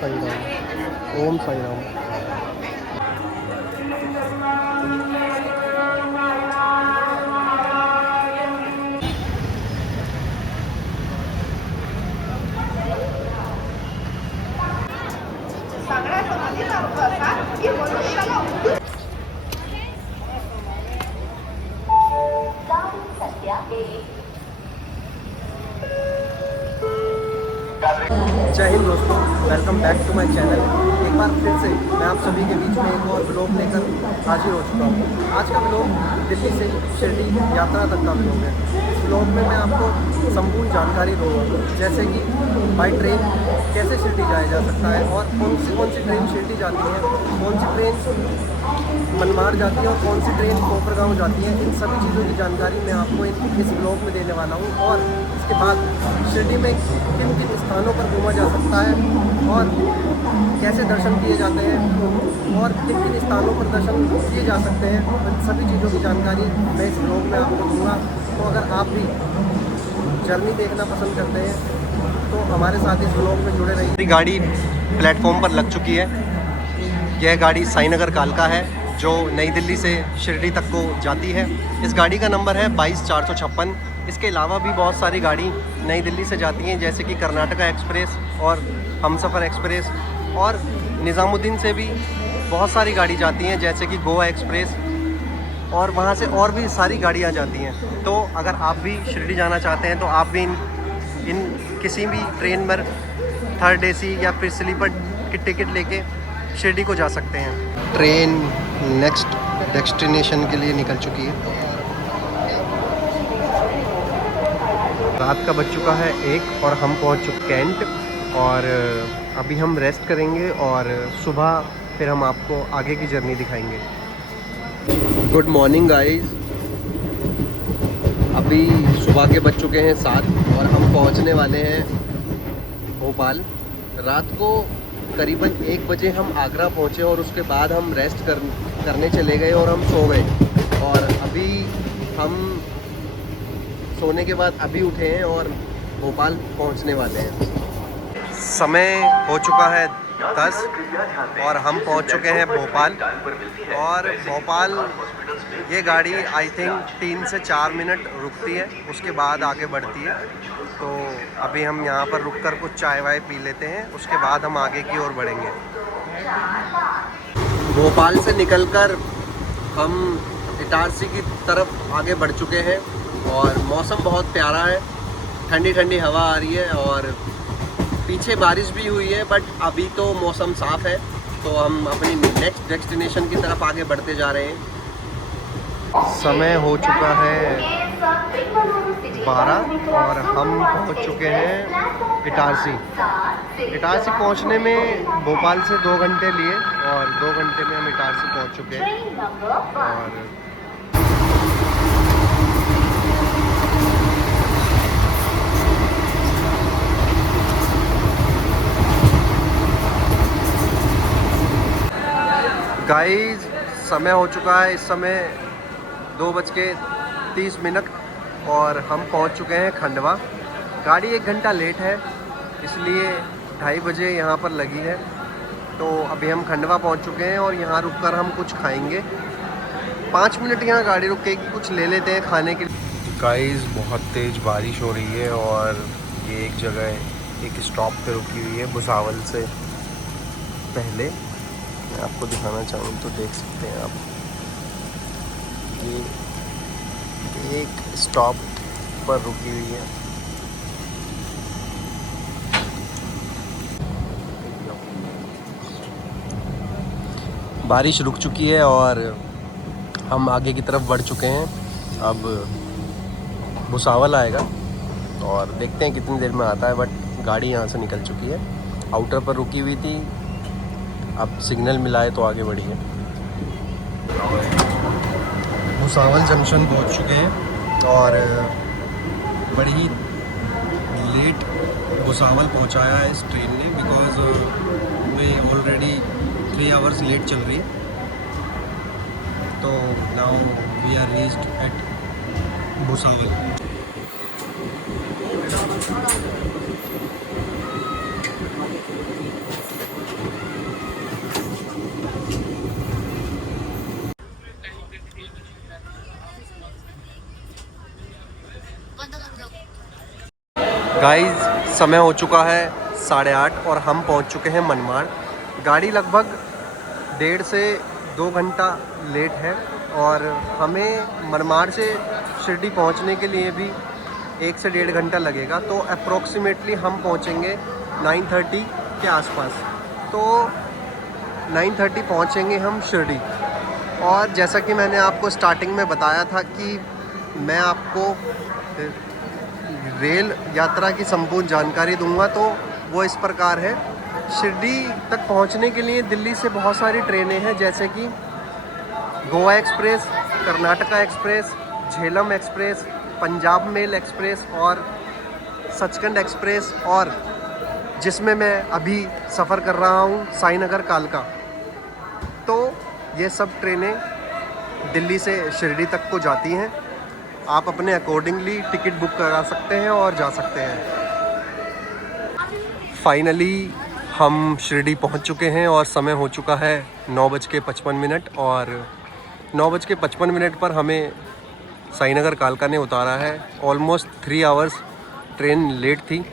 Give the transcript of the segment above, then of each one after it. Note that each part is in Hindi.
साई राम, ओम साई राम। जय हिंद दोस्तों, welcome back to my channel. एक बार फिर से मैं आप सभी के बीच में एक और ब्लॉग लेकर हाजिर हो चुका हूँ। आज का ब्लॉग दिल्ली से शिरडी यात्रा तक का ब्लॉग है। इस ब्लॉग में मैं आपको संपूर्ण जानकारी दूँगा, जैसे कि बाई ट्रेन कैसे शिरडी जाया जा सकता है और कौन सी ट्रेन शिरडी जाती है, कौन सी ट्रेन मनमाड़ जाती है और कौन सी ट्रेन कोपरगांव जाती है। इन सभी चीज़ों की जानकारी मैं आपको इस ब्लॉग में देने वाला हूँ। और इसके बाद शिरडी में किन किन स्थानों पर घूमा जा सकता है और कैसे दर्शन किए जाते हैं और किन किन स्थानों पर दर्शन किए जा सकते हैं, इन सभी चीज़ों की जानकारी मैं इस ब्लॉग में आपको दूँगा। तो अगर आप भी जर्नी देखना पसंद करते हैं तो हमारे साथ इस ब्लॉग में जुड़े रहिए। गाड़ी प्लेटफॉर्म पर लग चुकी है। यह गाड़ी साईनगर कालका है जो नई दिल्ली से शिरडी तक को जाती है। इस गाड़ी का नंबर है 22,456। इसके अलावा भी बहुत सारी गाड़ी नई दिल्ली से जाती हैं, जैसे कि कर्नाटका एक्सप्रेस और हमसफ़र एक्सप्रेस, और निज़ामुद्दीन से भी बहुत सारी गाड़ी जाती हैं, जैसे कि गोवा एक्सप्रेस, और वहाँ से और भी सारी गाड़ियाँ जाती हैं। तो अगर आप भी शिरडी जाना चाहते हैं तो आप भी इन किसी भी ट्रेन पर थर्ड AC या फिर स्लीपर की टिकट लेके शिरडी को जा सकते हैं। ट्रेन नेक्स्ट डेस्टिनेशन के लिए निकल चुकी है। रात का बज चुका है 1 और हम पहुंच चुके कैंट, और अभी हम रेस्ट करेंगे और सुबह फिर हम आपको आगे की जर्नी दिखाएंगे। गुड मॉर्निंग गाइस, अभी सुबह के बज चुके हैं 7 और हम पहुंचने वाले हैं भोपाल। रात को करीबन 1 बजे हम आगरा पहुंचे और उसके बाद हम रेस्ट करने चले गए और हम सो गए। और अभी हम सोने के बाद अभी उठे हैं और भोपाल पहुंचने वाले हैं। समय हो चुका है 10 और हम पहुंच चुके हैं भोपाल। और भोपाल ये गाड़ी आई थिंक 3 से 4 मिनट रुकती है, उसके बाद आगे बढ़ती है। तो अभी हम यहाँ पर रुककर कुछ चाय वाय पी लेते हैं, उसके बाद हम आगे की ओर बढ़ेंगे। भोपाल से निकलकर हम इटारसी की तरफ आगे बढ़ चुके हैं और मौसम बहुत प्यारा है, ठंडी ठंडी हवा आ रही है और पीछे बारिश भी हुई है, बट अभी तो मौसम साफ़ है। तो हम अपनी नेक्स्ट डेस्टिनेशन की तरफ आगे बढ़ते जा रहे हैं। समय हो चुका है 12 और हम पहुंच चुके हैं इटारसी। इटारसी पहुंचने में भोपाल से 2 घंटे लिए और 2 घंटे में हम इटारसी पहुंच चुके हैं। और गाइस समय हो चुका है इस समय 2:30 और हम पहुंच चुके हैं खंडवा। गाड़ी 1 घंटा लेट है, इसलिए 2:30 बजे यहाँ पर लगी है। तो अभी हम खंडवा पहुंच चुके हैं और यहाँ रुककर हम कुछ खाएंगे। 5 मिनट यहाँ गाड़ी रुकेगी, कुछ ले लेते हैं खाने के लिए। गाइस बहुत तेज़ बारिश हो रही है और ये एक जगह एक स्टॉप पे रुकी हुई है भुसावल से पहले। मैं आपको दिखाना चाहूँ तो देख सकते हैं आप, ये एक स्टॉप पर रुकी हुई है। बारिश रुक चुकी है और हम आगे की तरफ बढ़ चुके हैं। अब भुसावल आएगा और देखते हैं कितनी देर में आता है, बट गाड़ी यहाँ से निकल चुकी है। आउटर पर रुकी हुई थी, अब सिग्नल मिला है तो आगे बढ़ी है। भुसावल जंक्शन पहुँच चुके हैं और बड़ी ही लेट भुसावल पहुँचाया है इस ट्रेन ने, बिकॉज मैं ऑलरेडी 3 आवर्स लेट चल रही है। तो now we are reached at Bhusawal. Guys समय हो चुका है 8:30 और हम पहुंच चुके हैं मनमाड़। गाड़ी लगभग 1.5 से 2 घंटा लेट है और हमें मनमाड़ से शिरडी पहुंचने के लिए भी 1 से 1.5 घंटा लगेगा। तो अप्रॉक्सीमेटली हम पहुंचेंगे 9:30 के आसपास। तो 9:30 पहुंचेंगे हम शिरडी। और जैसा कि मैंने आपको स्टार्टिंग में बताया था कि मैं आपको रेल यात्रा की संपूर्ण जानकारी दूंगा, तो वो इस प्रकार है। शिरडी तक पहुंचने के लिए दिल्ली से बहुत सारी ट्रेनें हैं, जैसे कि Goa express, Karnataka express, Jhelum express, Punjab mail express और सचखंड एक्सप्रेस, और जिसमें मैं अभी सफ़र कर रहा हूँ साईनगर कालका। तो ये सब ट्रेनें दिल्ली से शिरडी तक को जाती हैं। आप अपने अकॉर्डिंगली टिकट बुक करा सकते हैं और जा सकते हैं। फाइनली हम शिरडी पहुंच चुके हैं और समय हो चुका है 9:55 और 9:55 पर हमें साईनगर कालका ने उतारा है। ऑलमोस्ट 3 आवर्स ट्रेन लेट थी,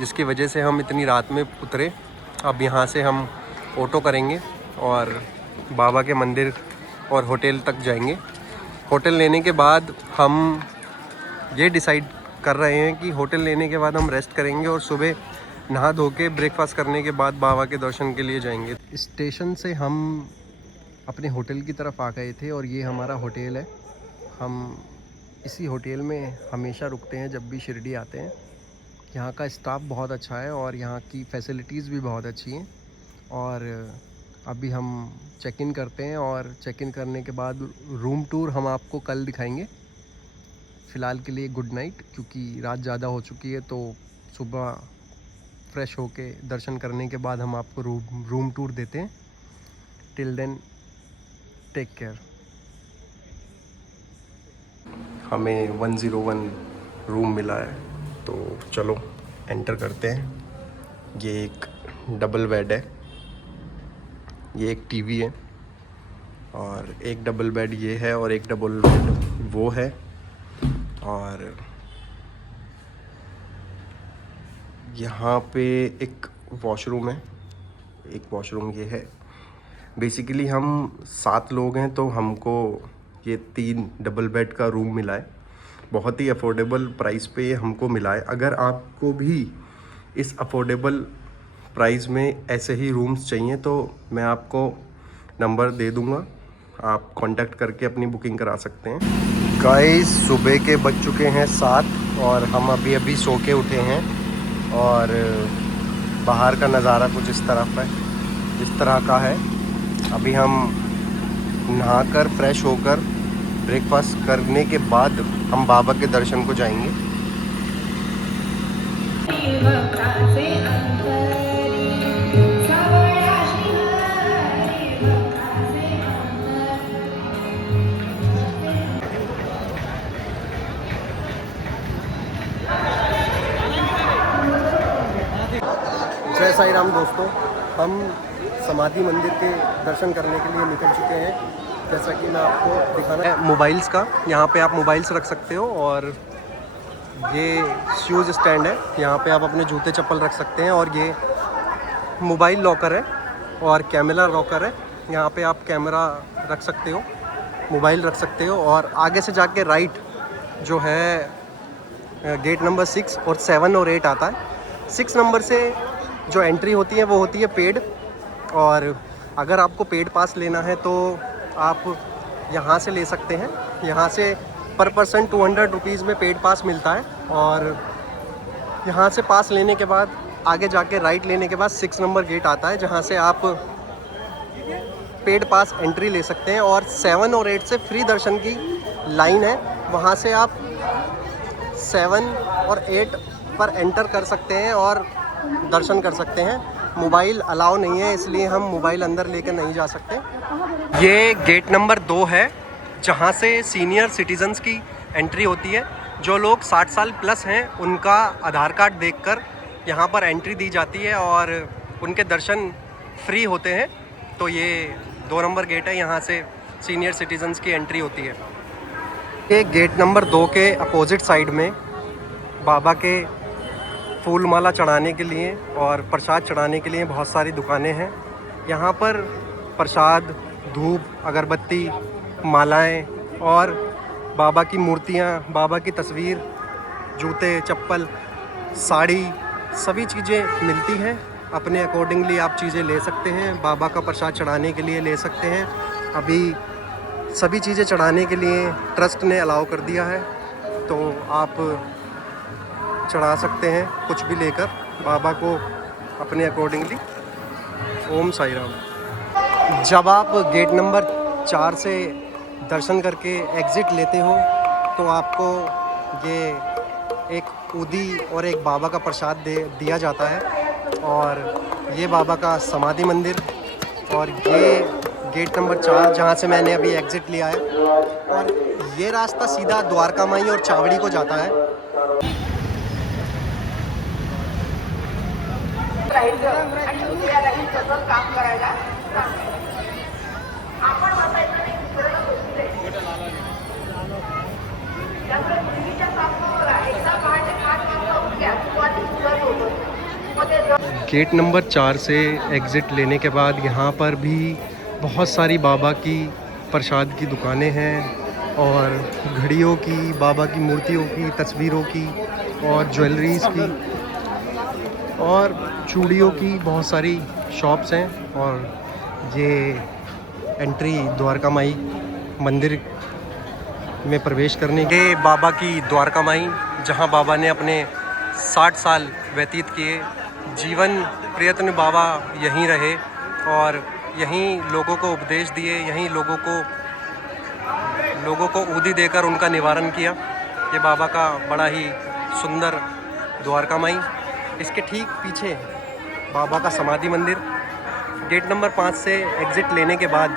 जिसकी वजह से हम इतनी रात में उतरे। अब यहाँ से हम ऑटो करेंगे और बाबा के मंदिर और होटल तक जाएंगे। होटल लेने के बाद हम ये डिसाइड कर रहे हैं कि होटल लेने के बाद हम रेस्ट करेंगे और सुबह नहा धो के ब्रेकफास्ट करने के बाद बाबा के दर्शन के लिए जाएंगे। स्टेशन से हम अपने होटल की तरफ आ गए थे और ये हमारा होटल है। हम इसी होटल में हमेशा रुकते हैं जब भी शिरडी आते हैं। यहाँ का स्टाफ बहुत अच्छा है और यहाँ की फैसिलिटीज़ भी बहुत अच्छी हैं। और अभी हम चेक इन करते हैं और चेक इन करने के बाद रूम टूर हम आपको कल दिखाएंगे। फ़िलहाल के लिए गुड नाइट, क्योंकि रात ज़्यादा हो चुकी है। तो सुबह फ्रेश होके दर्शन करने के बाद हम आपको रूम टूर देते हैं। Till then take care. हमें 101 रूम मिला है, तो चलो एंटर करते हैं। ये एक डबल बेड है, ये एक टीवी है और एक डबल बेड ये है और एक डबल बेड वो है। और यहाँ पे एक वॉशरूम है, एक वॉशरूम ये है। बेसिकली हम 7 लोग हैं, तो हमको ये 3 डबल बेड का रूम मिला है। बहुत ही अफोर्डेबल प्राइस पे हमको मिला है। अगर आपको भी इस अफोर्डेबल प्राइस में ऐसे ही रूम्स चाहिए तो मैं आपको नंबर दे दूंगा, आप कांटेक्ट करके अपनी बुकिंग करा सकते हैं। गाइस सुबह के बज चुके हैं 7 और हम अभी सो के उठे हैं। और बाहर का नज़ारा कुछ इस तरह का है। अभी हम नहाकर फ्रेश होकर ब्रेकफास्ट करने के बाद हम बाबा के दर्शन को जाएंगे। जय साई राम दोस्तों, हम समाधि मंदिर के दर्शन करने के लिए निकल चुके हैं। जैसा कि मैं आपको दिखाना है मोबाइल्स का, यहाँ पे आप मोबाइल्स रख सकते हो। और ये शूज़ स्टैंड है, यहाँ पे आप अपने जूते चप्पल रख सकते हैं। और ये मोबाइल लॉकर है और कैमरा लॉकर है, यहाँ पे आप कैमरा रख सकते हो, मोबाइल रख सकते हो। और आगे से जाके राइट जो है गेट नंबर 6 और 7 और 8 आता है। 6 नंबर से जो एंट्री होती है वो होती है पेड। और अगर आपको पेड पास लेना है तो आप यहाँ से ले सकते हैं। यहाँ से पर पर्सन 200 रुपीज़ में पेड पास मिलता है। और यहाँ से पास लेने के बाद आगे जाके राइट लेने के बाद 6 नंबर गेट आता है, जहाँ से आप पेड पास एंट्री ले सकते हैं। और 7 और 8 से फ्री दर्शन की लाइन है, वहाँ से आप 7 और 8 पर एंटर कर सकते हैं और दर्शन कर सकते हैं। मोबाइल अलाउ नहीं है, इसलिए हम मोबाइल अंदर लेकर नहीं जा सकते। ये गेट नंबर 2 है, जहाँ से सीनियर सिटीजन्स की एंट्री होती है। जो लोग 60 साल प्लस हैं उनका आधार कार्ड देखकर यहाँ पर एंट्री दी जाती है और उनके दर्शन फ्री होते हैं। तो ये 2 नंबर गेट है, यहाँ से सीनियर सिटीजन्स की एंट्री होती है। ये गेट नंबर 2 के अपोजिट साइड में बाबा के फूल माला चढ़ाने के लिए और प्रसाद चढ़ाने के लिए बहुत सारी दुकानें हैं। यहाँ पर प्रसाद, धूप, अगरबत्ती, मालाएं और बाबा की मूर्तियाँ, बाबा की तस्वीर, जूते, चप्पल, साड़ी, सभी चीज़ें मिलती हैं। अपने अकॉर्डिंगली आप चीज़ें ले सकते हैं, बाबा का प्रसाद चढ़ाने के लिए ले सकते हैं। अभी सभी चीज़ें चढ़ाने के लिए ट्रस्ट ने अलाउ कर दिया है, तो आप चढ़ा सकते हैं कुछ भी लेकर बाबा को अपने अकॉर्डिंगली। ओम साई राम। जब आप गेट नंबर 4 से दर्शन करके एग्ज़िट लेते हो तो आपको ये एक ऊदी और एक बाबा का प्रसाद दिया जाता है। और ये बाबा का समाधि मंदिर, और ये गेट नंबर 4 जहाँ से मैंने अभी एग्ज़िट लिया है, और ये रास्ता सीधा द्वारका माई और चावड़ी को जाता है। गेट नंबर 4 से एग्ज़िट लेने के बाद यहाँ पर भी बहुत सारी बाबा की प्रसाद की दुकानें हैं, और घड़ियों की, बाबा की मूर्तियों की, तस्वीरों की, और ज्वेलरीज़ की, और चूड़ियों की बहुत सारी शॉप्स हैं। और ये एंट्री द्वारका माई मंदिर में प्रवेश करने के बाबा की द्वारका माई, जहां बाबा ने अपने 60 साल व्यतीत किए। जीवन प्रयत्न बाबा यहीं रहे और यहीं लोगों को उपदेश दिए, यहीं लोगों को ऊदी देकर उनका निवारण किया। ये बाबा का बड़ा ही सुंदर द्वारका माई। इसके ठीक पीछे बाबा का समाधि मंदिर। गेट नंबर 5 से एग्ज़िट लेने के बाद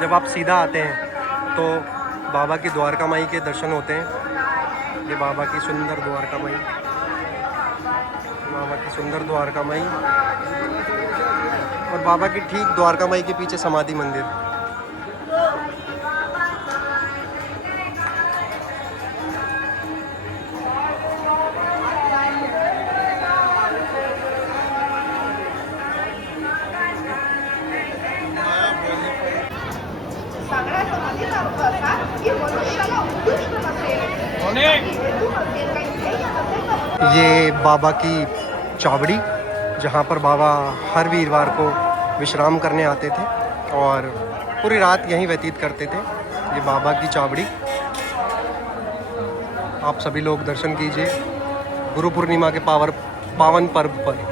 जब आप सीधा आते हैं तो बाबा की द्वारका माई के दर्शन होते हैं। ये बाबा की सुंदर द्वारका माई, बाबा की सुंदर द्वारका माई, और बाबा की ठीक द्वारका माई के पीछे समाधि मंदिर। ये बाबा की चावड़ी, जहाँ पर बाबा हर वीरवार को विश्राम करने आते थे और पूरी रात यहीं व्यतीत करते थे। ये बाबा की चावड़ी, आप सभी लोग दर्शन कीजिए गुरु पूर्णिमा के पावन पर्व पर।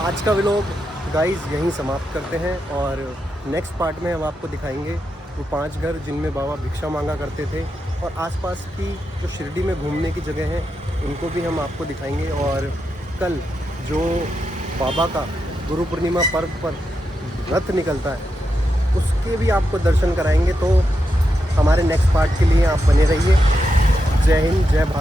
आज का व्लॉग गाइस यहीं समाप्त करते हैं, और नेक्स्ट पार्ट में हम आपको दिखाएंगे वो 5 घर जिनमें बाबा भिक्षा मांगा करते थे, और आसपास की जो शिरडी में घूमने की जगह हैं उनको भी हम आपको दिखाएंगे। और कल जो बाबा का गुरु पूर्णिमा पर्व पर रथ निकलता है उसके भी आपको दर्शन कराएंगे। तो हमारे नेक्स्ट पार्ट के लिए आप बने रहिए। जय हिंद, जय भारत।